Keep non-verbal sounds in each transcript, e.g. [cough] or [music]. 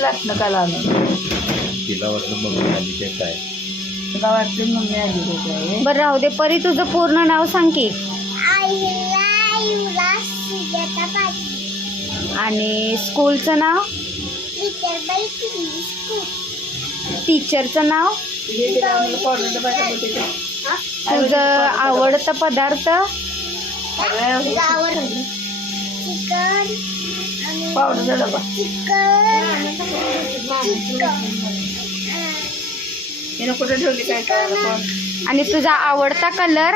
लाटणं तिला वाटलं मम्मी आली ते काय? तुला वाटते मम्मी आली होती बरं राहू दे. परी तुझं पूर्ण नाव सांग की. आईला युवराज सुजाता पाटील आणि स्कूलचं नाव? विठ्ठलबाई इंग्लिश स्कूल टीचरचं नाव? तुझं आवडतं पदार्थ? चिकन आणि पावडरचा डबा. चिकन. कुठे ठेवली काय काय आणि तुझा आवडता कलर?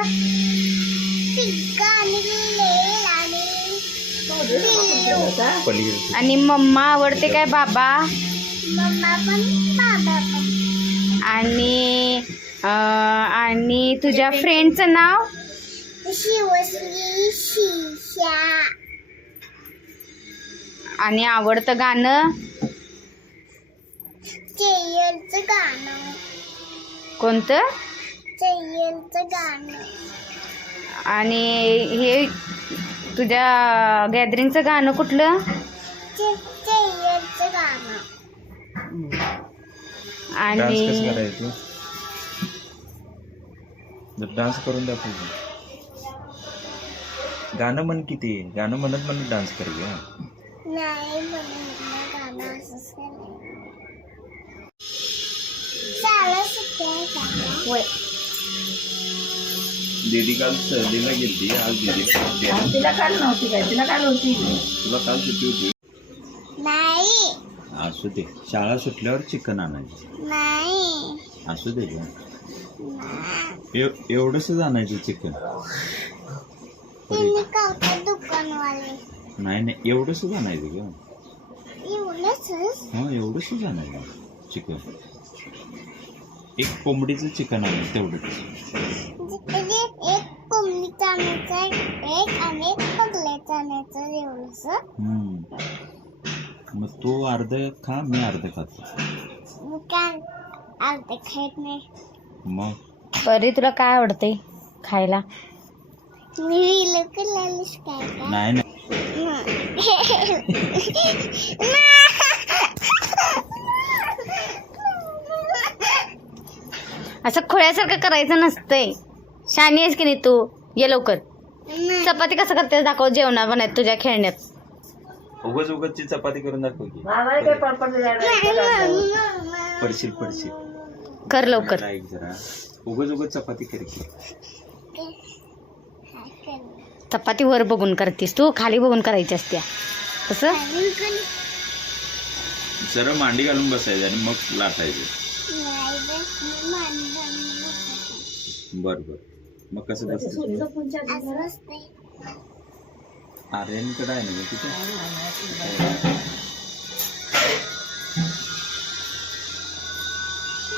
आणि मम्मा आवडते काय बाबा? आणि आणि तुझ्या फ्रेंडचं नाव? शिवश्री शिशा आणि आवडतं गाणं? चेयरचं गाणं. कोणतं? चेयरचं गाणं. आणि हे तुझ्या गॅदरिंगचं गाणं कुठलं? चे- चेयरचं गाणं. डान्स कसं आणि करायचं? जर डान्स करून दाखव की. गाणं म्हण किती. गाणं म्हणत म्हणत डान्स कर ग नाही गाणं असंच शाळा. होय. दीदी काल सहलीला गेली आज दीदी तिला काल नव्हती काय तिला काल होती. तुला काल सुट्टी होती? नाही. असू दे शाळा सुटल्यावर चिकन आणायचं. नाही. असू दे ग. नाही. एव- एवढंसच आणायचं चिकन. दुकानवाले. नाही नाही एवढंसच आणायचं ग. एवढंच? हा एवढंच आणायचं चिकन. एक कोंबडीचं चिकन आणायचं तेवढं म्हणजे एक आणायचं एक आणि एक आणायचं. मग तू अर्ध खा मी अर्ध खातो. मग काय अर्धे खात नाही. मग? परी तुला काय आवडते खायला? मी केलेलीस काय नाही नाही. [laughs] असं खोळ्यासारखं करायचं नसतंय. शानी आहेस की नाही तू? ये लवकर. चपाती कसं करते दाखव जेवणा बनायत तुझ्या खेळण्यात. उगच उगच चपाती करून दाखव की. मामाला काय पडपड पडशील पडशील. कर लवकर. जरा उगच उगच चपाती कर की. चपाती वर बघून करतीस. तू खाली बघून करायची असत्या. तसं? जरा मांडी घालून बसायचं आणि मग लाटायचं. बर बर. मग कसं बसायचं असं असते आर्यनकडे आहे ना तिथे?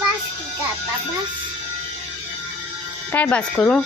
बस बस. काय बास करू?